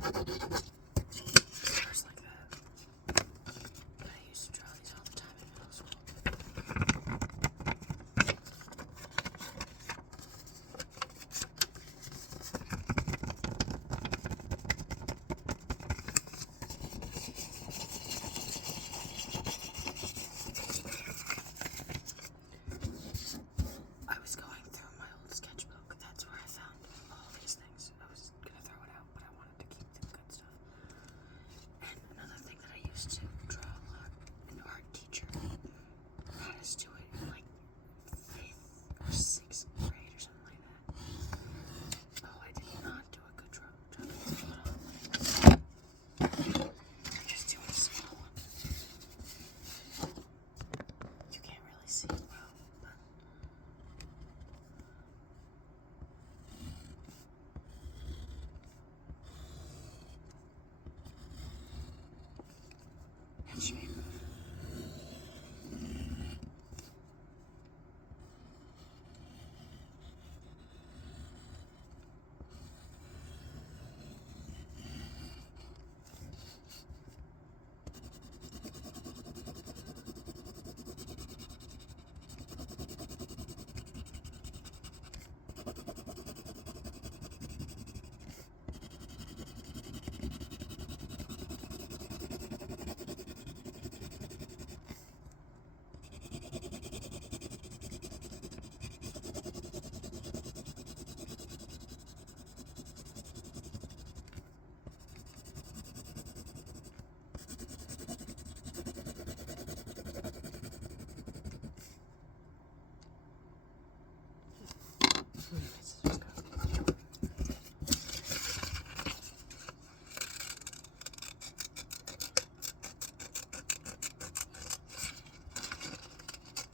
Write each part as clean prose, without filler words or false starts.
Stars like that. I used to draw these all the time in middle school. I was going through my old sketchbook. That's where I found all these things. I was gonna throw it out, but I wanted to keep the good stuff. And another thing that I used to draw a lot, an art teacher had us do it in like 5th or 6th grade or something like that. Oh, I did not do a good job at all. Just doing a small one. You can't really see it well, but head shape.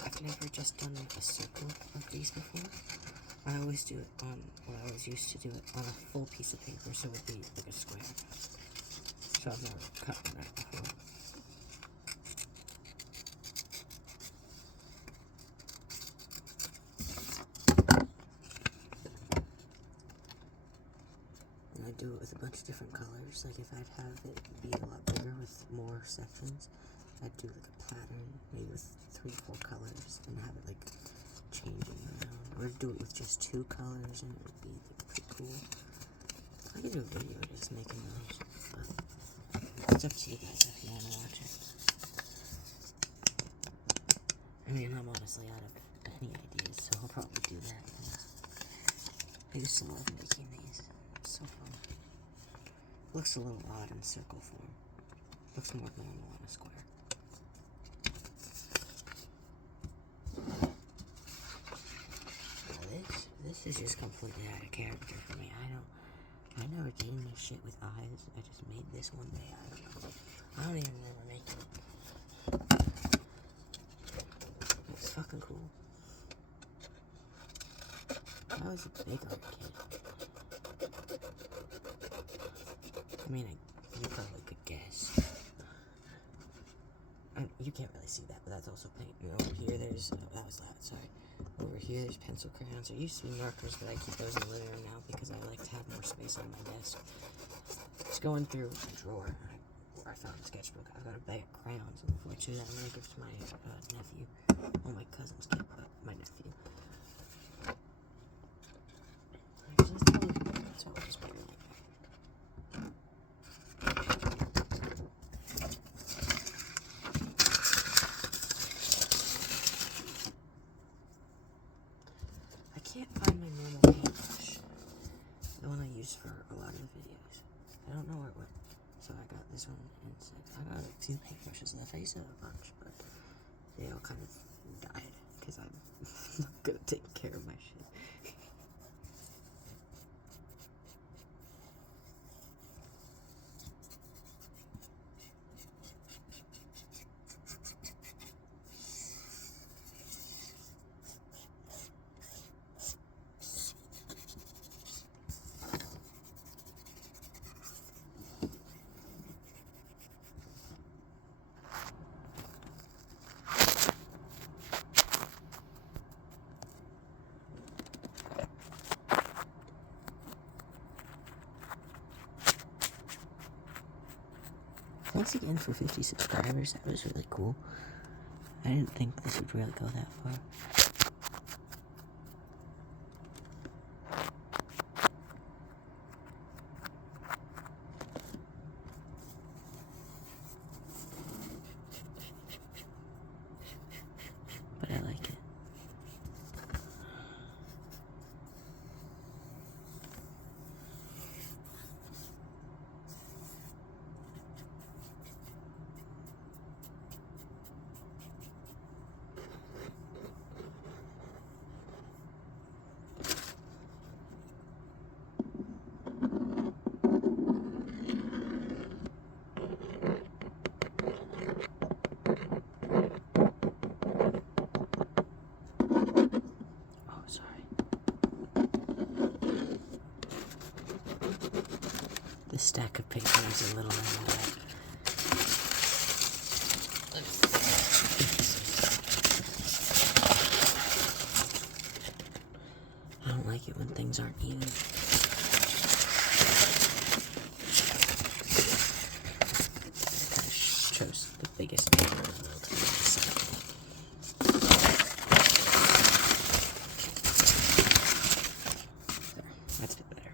I've never just done like a circle of these before. I always do it on, well, I always used to do it on a full piece of paper, so it would be like a square. So I've never cut that before. And I do it with a bunch of different colors. Like if I'd have it be a lot bigger with more sections, I'd do like a pattern, maybe with 3-4 colors, and have it like changing around. Or do it with just 2 colors, and it would be like, pretty cool. I could do a video just making those, but it's up to you guys if you want to watch it. I mean, I'm honestly out of any ideas, so I'll probably do that. I used to love making these. It's so fun. Looks a little odd in circle form. Looks more normal on a square. This is just completely out of character for me. I never did any shit with eyes. I just made this one day. I don't know. I don't even remember making it. It's fucking cool. I was a big art kid. I mean, you probably could guess. You can't really see that, but that's also paint. And over here, there's, that was that, sorry. Over here, there's pencil crayons. There used to be markers, but I keep those in the living room now because I like to have more space on my desk. Just going through a drawer where I found a sketchbook. I've got a bag of crayons, and unfortunately, I'm going to give to my nephew. Well, my cousin's kid, but my nephew. So I'll just put it like that. I can't find my normal paintbrush. The one I use for a lot of the videos. I don't know where it went. So I got this one instead. I got a few paintbrushes left. I used to have a bunch, but they all kind of died because I'm not good at taking care of my shit. thanks again for 50 subscribers. That was really cool. I didn't think this would really go that far. But I like it. The stack of paper is a little I don't like it when things aren't even. I kind of chose the biggest paper in the world to be on the side. There, that's a bit better.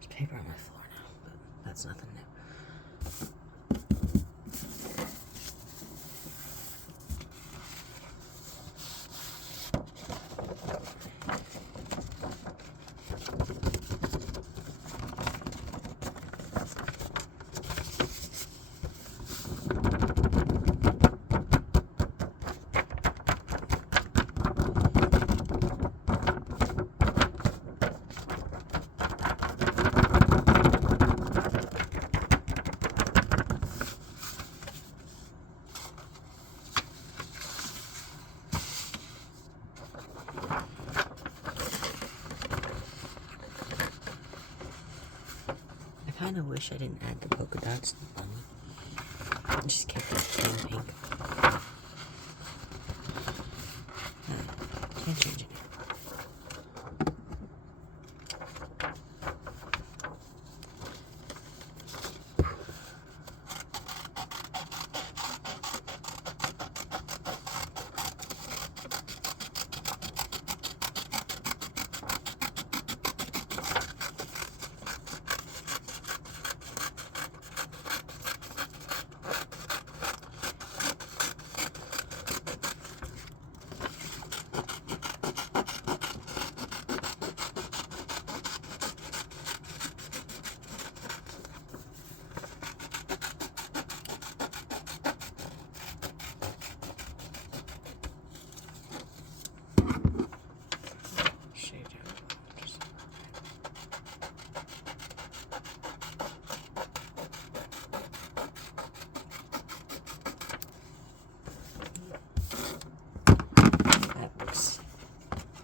There's paper on my floor now, but that's nothing new. I kind of wish I didn't add the polka dots to the bunny. I just kept it plain pink. Can't change it.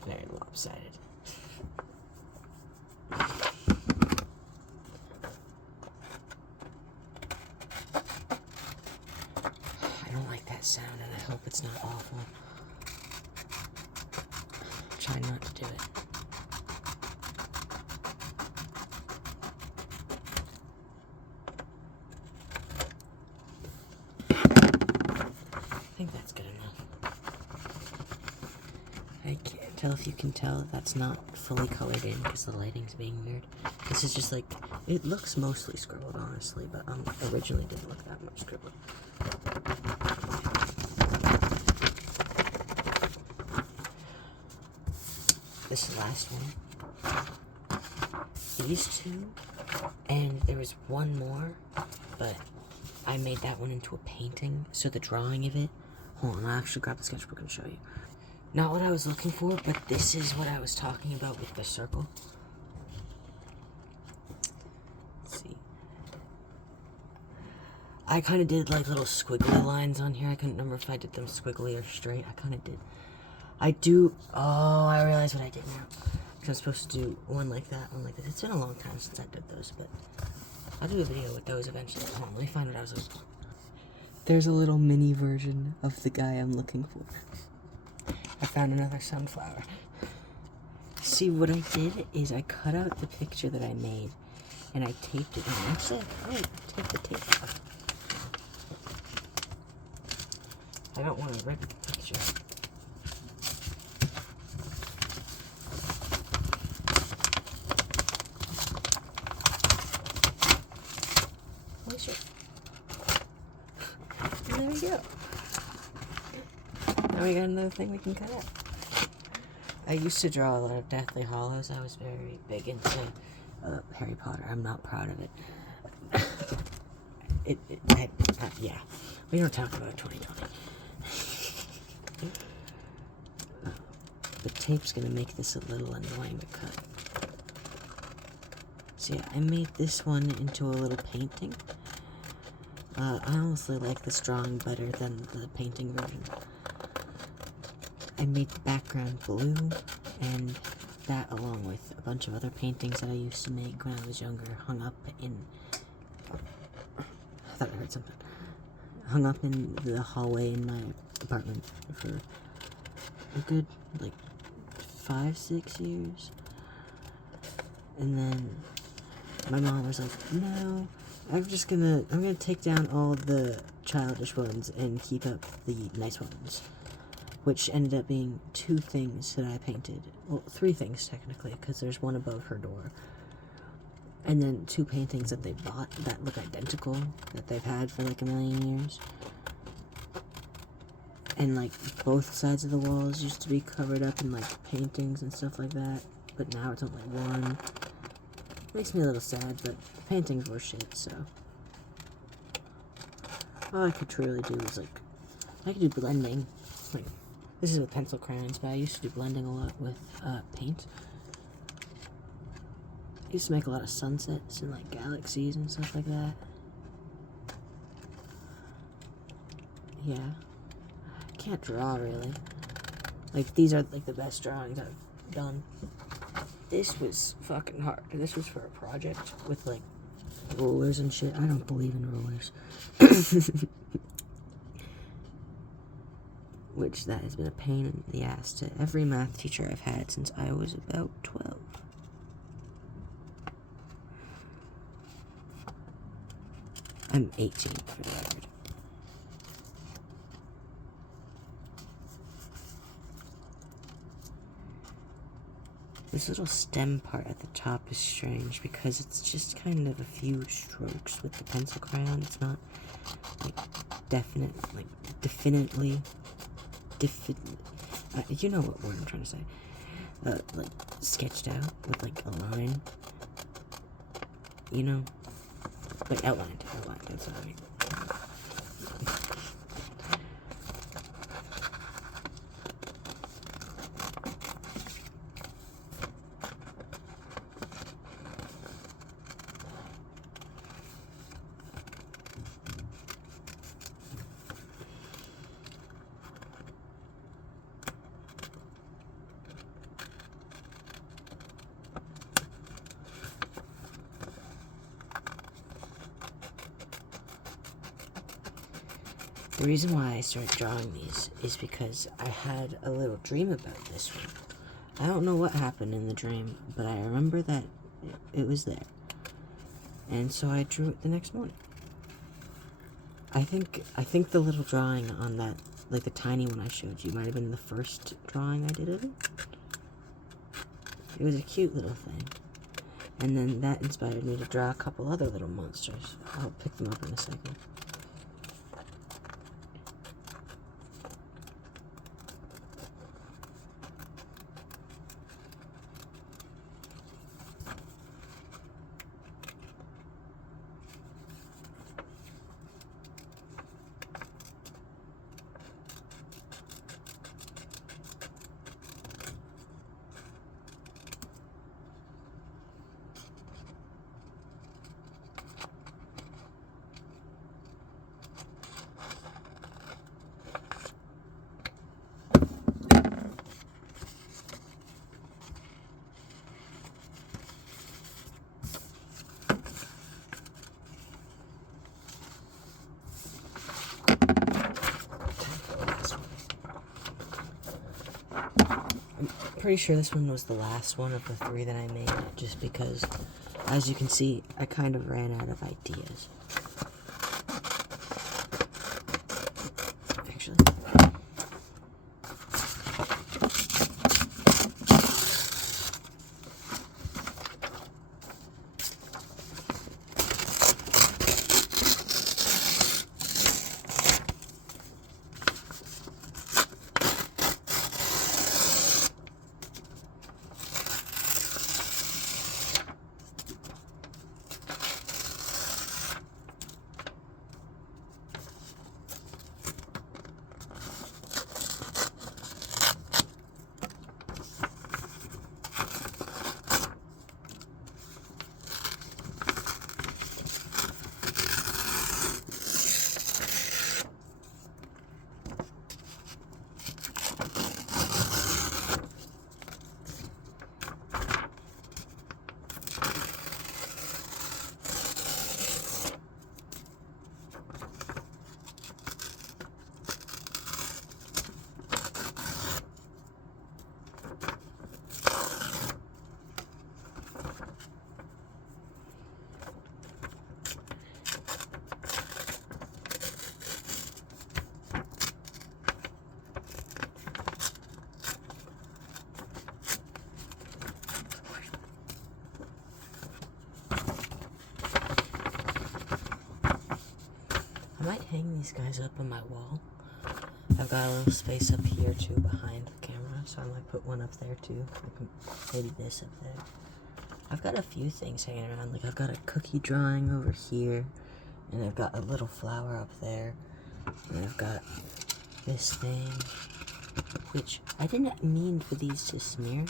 Very lopsided. I don't like that sound, and I hope it's not awful. Try not to do it. I think that's good enough. I can't tell if you can tell that's not fully colored in because the lighting's being weird. This is just like, it looks mostly scribbled, honestly, but originally didn't look that much scribbled. This last one, these two, and there was one more, but I made that one into a painting, so the drawing of it, hold on, I'll actually grab the sketchbook and show you. Not what I was looking for, but this is what I was talking about with the circle. Let's see. I kind of did like little squiggly lines on here. I couldn't remember if I did them squiggly or straight. I kind of did. I realize what I did now. Because I'm supposed to do one like that, one like this. It's been a long time since I did those, but I'll do a video with those eventually. Hold on, let me find what I was looking for. There's a little mini version of the guy I'm looking for. I found another sunflower. See, what I did is I cut out the picture that I made, and I taped it in. Actually, I taped the tape off. I don't want to rip the picture. Holy shit. And there we go. Now we got another thing we can cut out. I used to draw a lot of Deathly Hallows. I was very big into Harry Potter. I'm not proud of it. Yeah. We don't talk about 2020. The tape's gonna make this a little annoying to cut. So yeah, I made this one into a little painting. I honestly like this drawing better than the painting version. I made the background blue, and that along with a bunch of other paintings that I used to make when I was younger hung up in... I thought I heard something. Hung up in the hallway in my apartment for a good, like, 5-6 years. And then my mom was like, no, I'm gonna take down all the childish ones and keep up the nice ones. Which ended up being 2 things that I painted. Well, 3 things technically, because there's one above her door. And then 2 paintings that they bought that look identical, that they've had for like a million years. And like both sides of the walls used to be covered up in like paintings and stuff like that. But now it's only one. Makes me a little sad, but the paintings were shit, so. All I could truly do is like, I could do blending. Like, this is with pencil crayons, but I used to do blending a lot with paint. I used to make a lot of sunsets and like galaxies and stuff like that. Yeah. Can't draw really. Like, these are like the best drawings I've done. This was fucking hard. This was for a project with like rulers and shit. I don't believe in rulers. Which that has been a pain in the ass to every math teacher I've had since I was about 12. I'm 18 for the record. This little stem part at the top is strange because it's just kind of a few strokes with the pencil crayon. It's not like definitely, you know what word I'm trying to say. Like sketched out with like a line. You know? Like outlined, that's what I mean. The reason why I started drawing these is because I had a little dream about this one. I don't know what happened in the dream, but I remember that it was there. And so I drew it the next morning. I think the little drawing on that, like the tiny one I showed you, might have been the first drawing I did of it. It was a cute little thing. And then that inspired me to draw a couple other little monsters. I'll pick them up in a second. Pretty sure this one was the last one of the 3 that I made, just because, as you can see, I kind of ran out of ideas. Actually, I might hang these guys up on my wall. I've got a little space up here too behind the camera, so I might put one up there too. Like maybe this up there. I've got a few things hanging around. Like I've got a cookie drawing over here, and I've got a little flower up there, and I've got this thing, which I didn't mean for these to smear.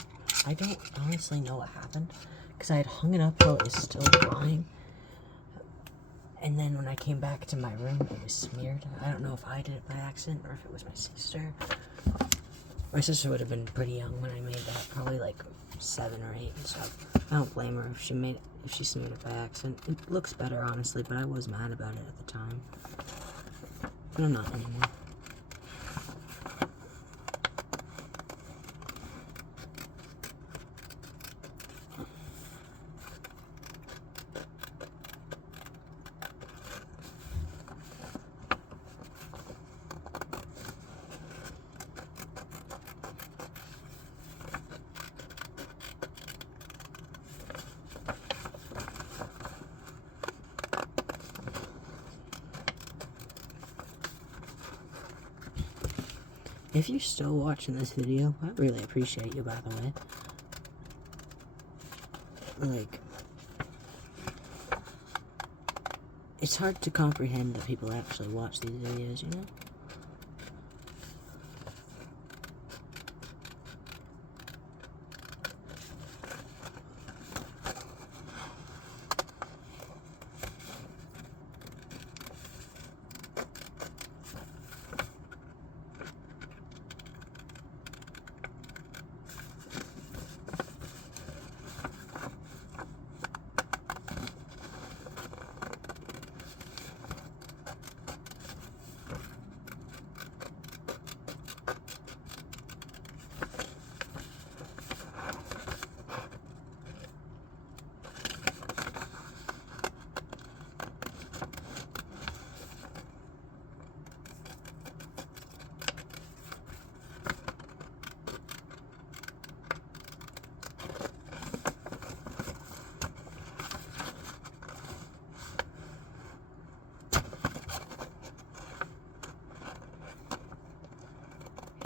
I don't honestly know what happened, because I had hung it up while it was still drying. And then when I came back to my room, it was smeared. I don't know if I did it by accident or if it was my sister. My sister would have been pretty young when I made that, probably like 7 or 8 and stuff. I don't blame her if she smeared it by accident. It looks better, honestly, but I was mad about it at the time. But I'm not anymore. If you're still watching this video, I really appreciate you, by the way. Like, it's hard to comprehend that people actually watch these videos, you know?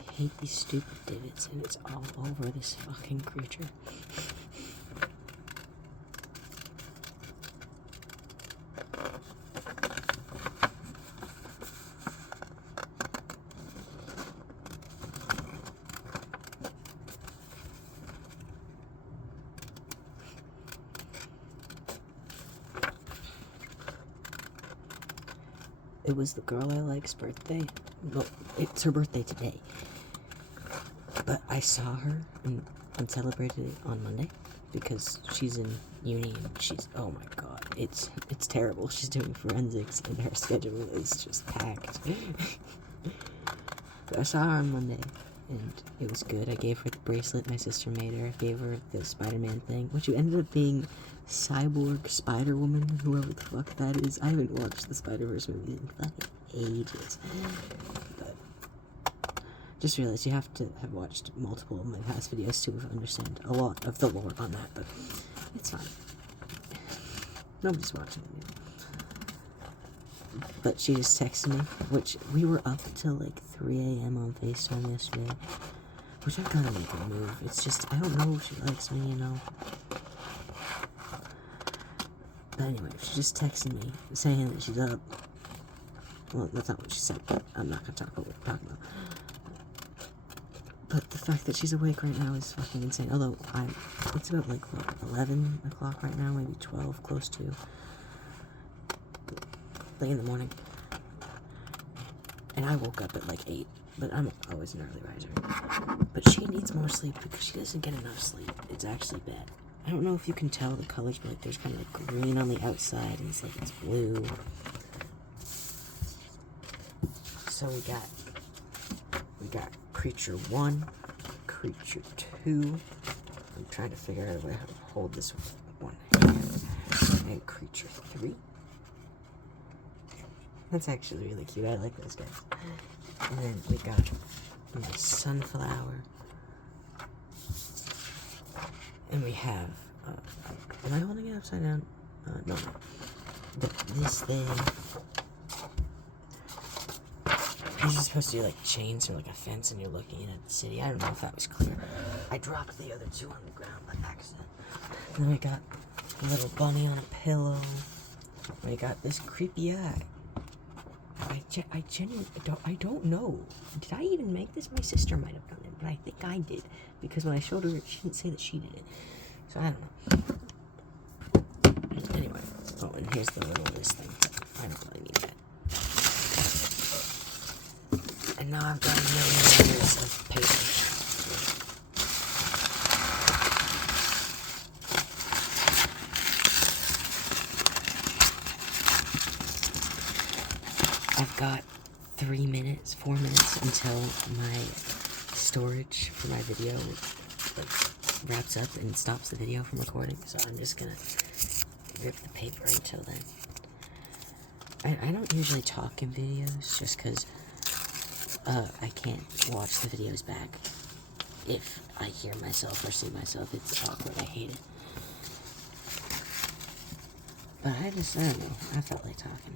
I hate these stupid divots, and it's all over this fucking creature. It was the girl I like's birthday. Well, it's her birthday today. But I saw her and celebrated it on Monday because she's in uni and she's, oh my god, it's terrible. She's doing forensics and her schedule is just packed. But I saw her on Monday and it was good. I gave her the bracelet my sister made her. I gave her the Spider-Man thing, which ended up being Cyborg Spider-Woman, whoever the fuck that is. I haven't watched the Spider-Verse movie in fucking ages. But just realized you have to have watched multiple of my past videos to understand a lot of the lore on that, but it's fine. Nobody's watching it. But she just texted me, which we were up till like 3 a.m. on FaceTime yesterday, which I've gotta make a move. It's just, I don't know if she likes me, you know. But anyway, she just texted me saying that she's up. Well, that's not what she said, but I'm not gonna talk about what we're talking about. But the fact that she's awake right now is fucking insane. Although, it's about like, what, 11 o'clock right now, maybe 12, close to. Like in the morning. And I woke up at like 8, but I'm always an early riser. But she needs more sleep because she doesn't get enough sleep. It's actually bad. I don't know if you can tell the colors, but like there's kind of like green on the outside and it's like it's blue. So we got Creature 1, Creature 2. I'm trying to figure out a way how to hold this one hand. And Creature 3. That's actually really cute. I like those guys. And then we got the Sunflower. And we have, am I holding it upside down? No. This thing. These are supposed to be like chains or like a fence, and you're looking in at the city. I don't know if that was clear. I dropped the other two on the ground by accident. And then we got a little bunny on a pillow. And we got this creepy eye. I genuinely don't know. Did I even make this? My sister might have done it, but I think I did. Because when I showed her, she didn't say that she did it. So I don't know. Anyway. Oh, and here's the little this thing. I don't really need that. And now I've got a million layers of paper. I've got 4 minutes until my storage for my video like wraps up and stops the video from recording. So I'm just gonna rip the paper until then. I don't usually talk in videos just because I can't watch the videos back if I hear myself or see myself. It's awkward. I hate it. But I don't know. I felt like talking.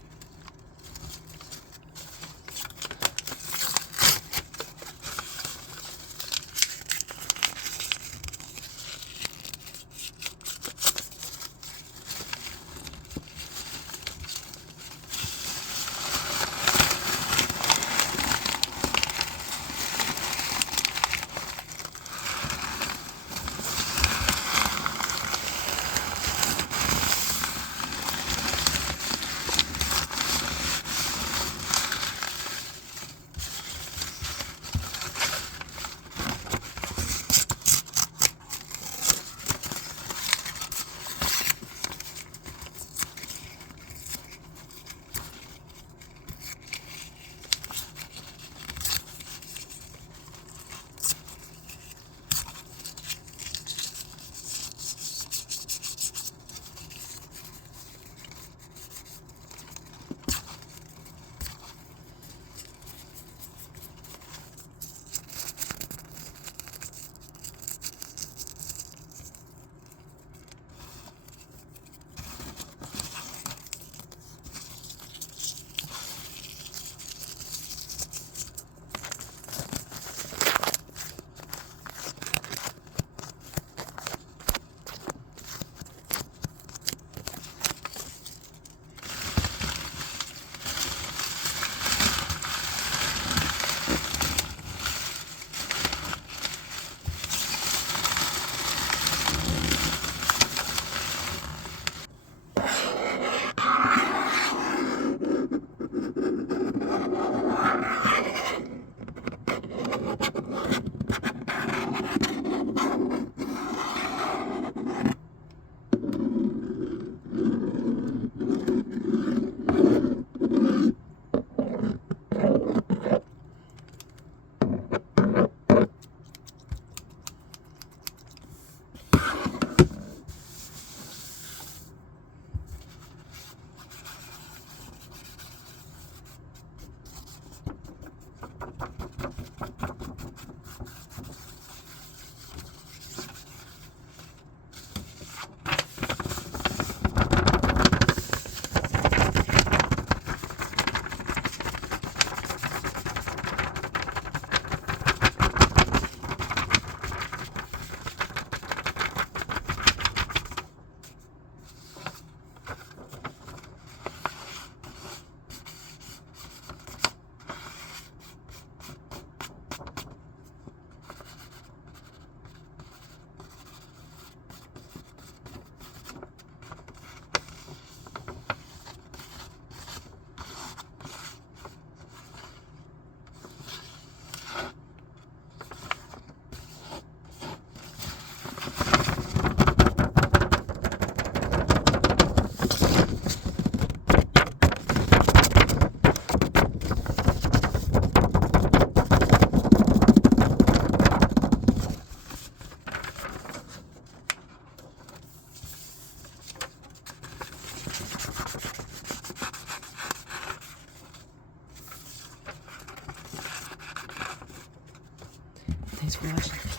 Thanks for watching.